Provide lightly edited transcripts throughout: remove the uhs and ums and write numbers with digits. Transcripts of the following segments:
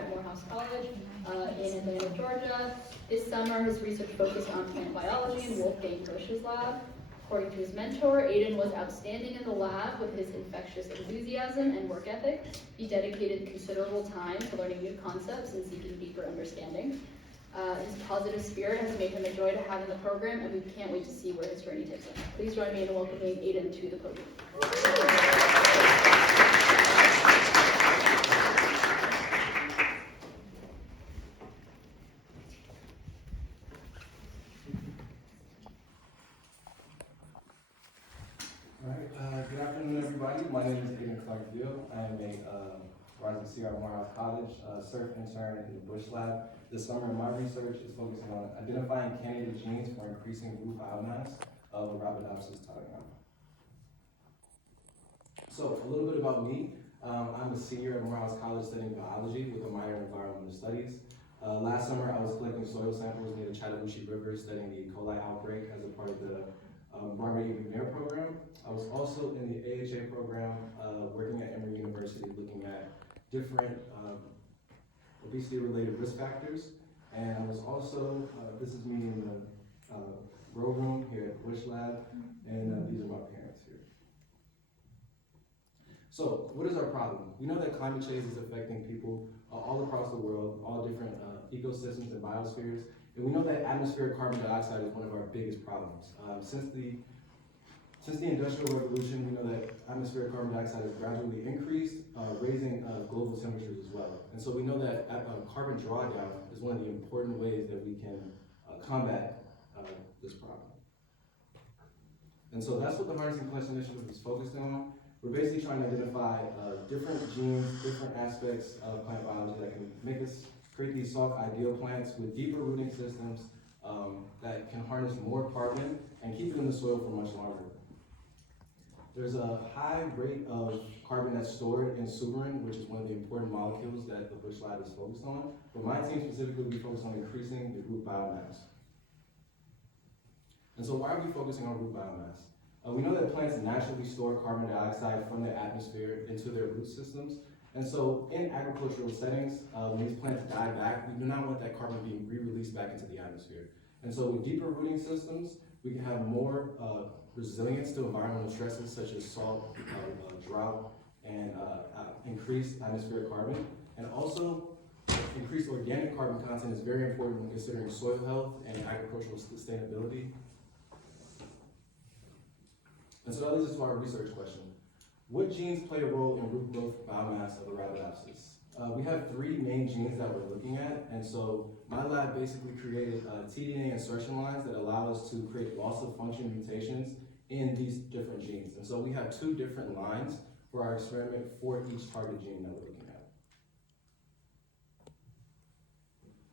at Morehouse College in Atlanta, Georgia. This summer, his research focused on plant biology in Wolfgang Hirsch's lab. According to his mentor, Ayden was outstanding in the lab with his infectious enthusiasm and work ethic. He dedicated considerable time to learning new concepts and seeking deeper understanding. His positive spirit has made him a joy to have in the program, and we can't wait to see where his journey takes him. Please join me in welcoming Ayden to the podium. Good afternoon, everybody. My name is Ayden Clark-Veal. I am a rising senior at Morehouse College, surf intern in the Bush Lab. This summer, my research is focusing on identifying candidate genes for increasing root biomass of Arabidopsis thaliana. So, a little bit about me. I'm a senior at Morehouse College studying biology with a minor in environmental studies. Last summer, I was collecting soil samples near the Chattahoochee River studying the E. coli outbreak as a part of the Barber-Egan program. I was also in the AHA program working at Emory University looking at different obesity-related risk factors. And I was also, this is me in the row room here at Bush Lab, and these are my parents here. So, what is our problem? We know that climate change is affecting people all across the world, all different ecosystems and biospheres. And we know that atmospheric carbon dioxide is one of our biggest problems. Since the Industrial Revolution, we know that atmospheric carbon dioxide has gradually increased, raising global temperatures as well. And so we know that carbon drawdown is one of the important ways that we can combat this problem. And so that's what the Harnessing Plants Initiative is focused on. We're basically trying to identify different genes, different aspects of plant biology that can make us create these soft ideal plants with deeper rooting systems that can harness more carbon and keep it in the soil for much longer. There's a high rate of carbon that's stored in suberin, which is one of the important molecules that the Bush Lab is focused on. But my team specifically will be focused on increasing the root biomass. And so why are we focusing on root biomass? We know that plants naturally store carbon dioxide from the atmosphere into their root systems. And so in agricultural settings, when these plants die back, we do not want that carbon being re-released back into the atmosphere. And so with deeper rooting systems, we can have more resilience to environmental stresses such as salt, drought, and increased atmospheric carbon. And also, increased organic carbon content is very important when considering soil health and agricultural sustainability. And so that leads us to our research question. What genes play a role in root growth biomass of Arabidopsis? We have three main genes that we're looking at, and so my lab basically created tDNA insertion lines that allow us to create loss of function mutations in these different genes. And so we have two different lines for our experiment for each target gene that we're looking at.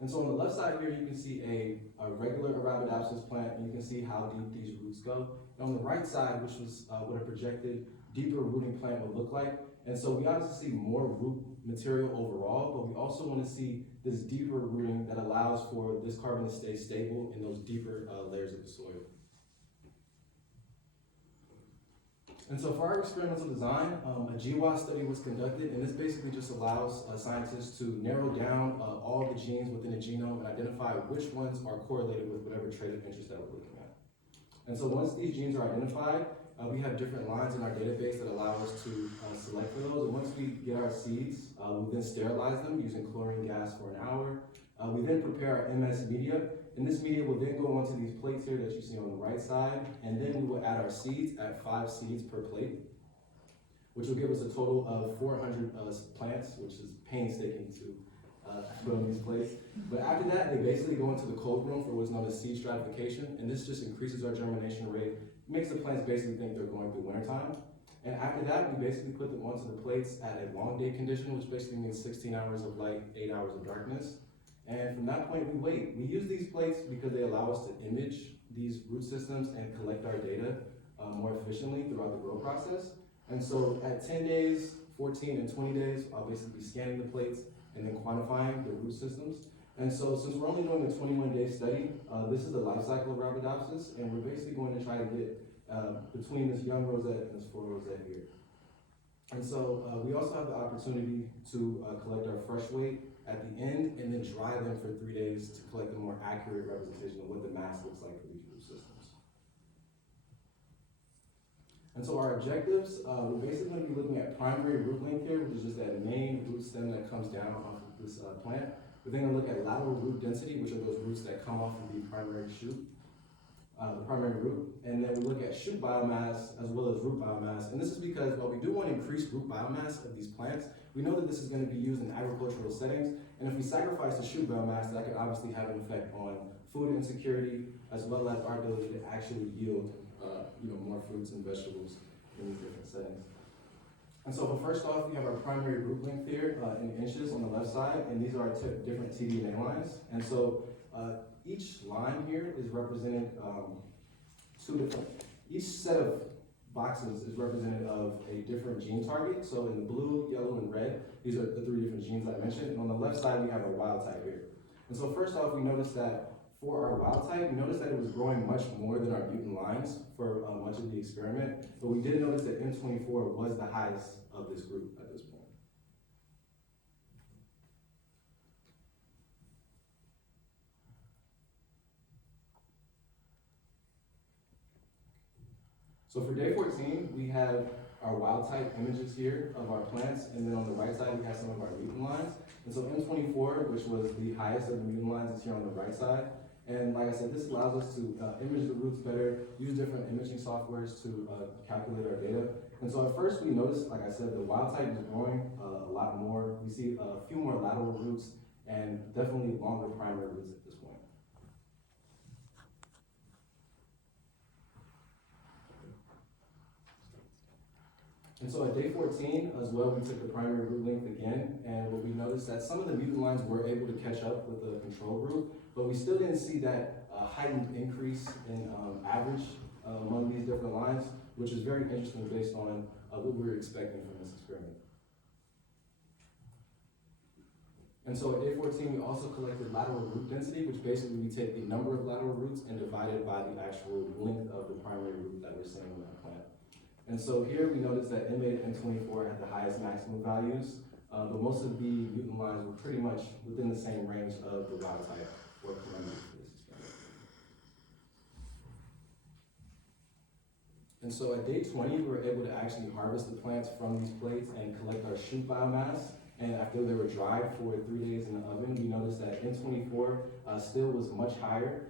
And so on the left side here, you can see a regular Arabidopsis plant, and you can see how deep these roots go. And on the right side, which was what a projected deeper rooting plant would look like. And so we obviously see more root material overall, but we also want to see this deeper rooting that allows for this carbon to stay stable in those deeper layers of the soil. And so for our experimental design, a GWAS study was conducted, and this basically just allows scientists to narrow down all the genes within a genome and identify which ones are correlated with whatever trait of interest that we're looking at. And so once these genes are identified, we have different lines in our database that allow us to select for those. And once we get our seeds, we then sterilize them using chlorine gas for an hour. We then prepare our MS media, and this media will then go onto these plates here that you see on the right side, and then we will add our seeds at 5 seeds per plate, which will give us a total of 400 plants, which is painstaking to put on these plates. But after that, they basically go into the cold room for what's known as seed stratification, and this just increases our germination rate, makes the plants basically think they're going through wintertime. And after that, we basically put them onto the plates at a long day condition, which basically means 16 hours of light, 8 hours of darkness. And from that point, we wait. We use these plates because they allow us to image these root systems and collect our data more efficiently throughout the grow process. And so at 10 days, 14 and 20 days, I'll basically be scanning the plates and then quantifying the root systems. And so since we're only doing a 21-day study, this is the life cycle of Arabidopsis, and we're basically going to try to get between this young rosette and this full rosette here. And so we also have the opportunity to collect our fresh weight at the end and then dry them for 3 days to collect a more accurate representation of what the mass looks like for these root systems. And so our objectives, we're basically going to be looking at primary root length here, which is just that main root stem that comes down off of this plant. We're then going to look at lateral root density, which are those roots that come off of the primary shoot. The primary root, and then we look at shoot biomass as well as root biomass. And this is because while we do want to increase root biomass of these plants, we know that this is going to be used in agricultural settings. And if we sacrifice the shoot biomass, that could obviously have an effect on food insecurity as well as our ability to actually yield more fruits and vegetables in these different settings. And so first off, we have our primary root length here in inches on the left side, and these are our different TDNA lines. And so each line here is represented each set of boxes is represented of a different gene target. So in the blue, yellow, and red, these are the 3 different genes I mentioned. And on the left side, we have a wild type here. And so first off, we noticed that for our wild type, we noticed that it was growing much more than our mutant lines for much of the experiment. But we did notice that M24 was the highest of this group at this point. So for day 14, we have our wild type images here of our plants, and then on the right side, we have some of our mutant lines. And so M24, which was the highest of the mutant lines, is here on the right side. And like I said, this allows us to image the roots better, use different imaging softwares to calculate our data. And so at first we noticed, like I said, the wild type is growing a lot more. We see a few more lateral roots and definitely longer primary roots at this point. And so at day 14 as well, we took the primary root length again, and what we noticed that some of the mutant lines were able to catch up with the control group, but we still didn't see that heightened increase in average among these different lines, which is very interesting based on what we were expecting from this experiment. And so at day 14, we also collected lateral root density, which basically we take the number of lateral roots and divide it by the actual length of the primary root that we're seeing in that plant. And so here we notice that M8 and M24 had the highest maximum values, but most of the mutant lines were pretty much within the same range of the wild type or Columbia for this experiment. And so at day 20, we were able to actually harvest the plants from these plates and collect our shoot biomass. And after they were dried for 3 days in the oven, we noticed that M24 still was much higher.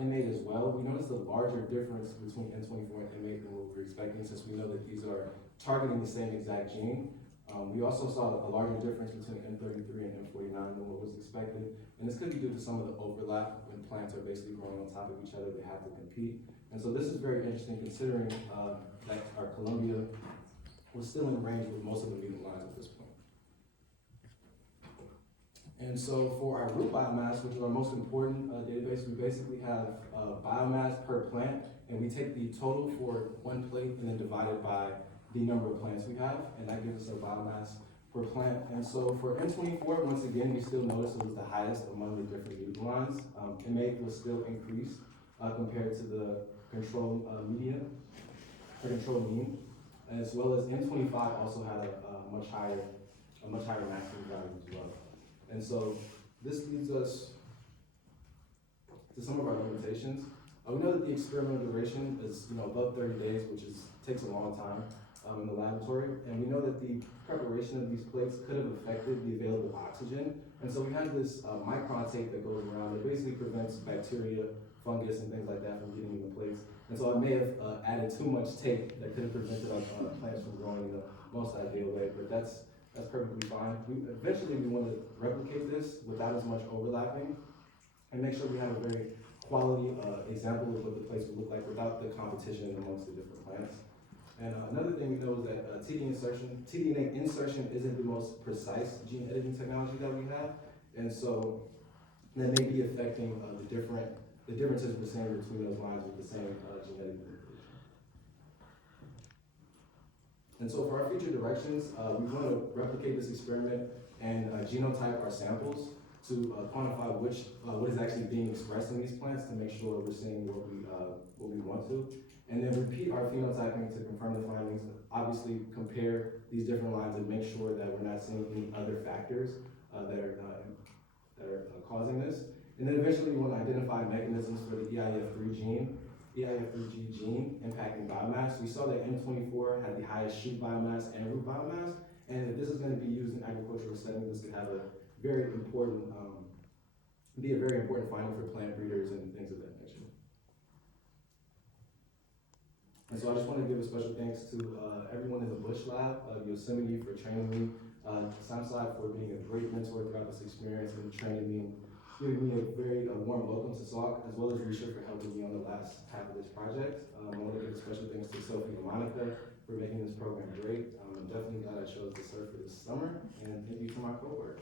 M8 as well. We noticed a larger difference between M24 and M8 than what we were expecting, since we know that these are targeting the same exact gene. We also saw a larger difference between M33 and M49 than what was expected. And this could be due to some of the overlap. When plants are basically growing on top of each other, they have to compete. And so this is very interesting considering that our Columbia was still in range with most of the mutant lines at this point. And so for our root biomass, which is our most important database, we basically have biomass per plant, and we take the total for one plate and then divide it by the number of plants we have, and that gives us our biomass per plant. And so for M24, once again, we still notice it was the highest among the different mutant lines. M8 was still increased compared to the control median, or control mean, as well as M25 also had a much higher maximum value as well. And so this leads us to some of our limitations. We know that the experimental duration is above 30 days, which takes a long time in the laboratory. And we know that the preparation of these plates could have affected the available oxygen. And so we have this micron tape that goes around that basically prevents bacteria, fungus, and things like that from getting in the plates. And so I may have added too much tape that could have prevented our plants from growing in the most ideal way, but that's perfectly fine. Eventually we want to replicate this without as much overlapping and make sure we have a very quality example of what the place would look like without the competition amongst the different plants. And another thing we know is that TDNA insertion isn't the most precise gene editing technology that we have, and so that may be affecting the differences we're seeing between those lines with the same genetic information. And so for our future directions, we want to replicate this experiment and genotype our samples to quantify what is actually being expressed in these plants to make sure we're seeing what we want to. and then repeat our phenotyping to confirm the findings. Obviously, compare these different lines and make sure that we're not seeing any other factors that are causing this. And then eventually you want to identify mechanisms for the EIF3 gene, EIF3G gene impacting biomass. We saw that M24 had the highest shoot biomass and root biomass, and if this is going to be used in agricultural settings, this could have a very important, be a very important finding for plant breeders and things of that nature. And so I just want to give a special thanks to everyone in the Bush Lab, Yosemite for training me, Samside for being a great mentor throughout this experience and training me and giving me a very warm welcome to Salk, as well as Risha for helping me on the last half of this project. I want to give a special thanks to Sophie and Monica for making this program great. I'm definitely glad I chose to serve for this summer, and thank you for my cohort.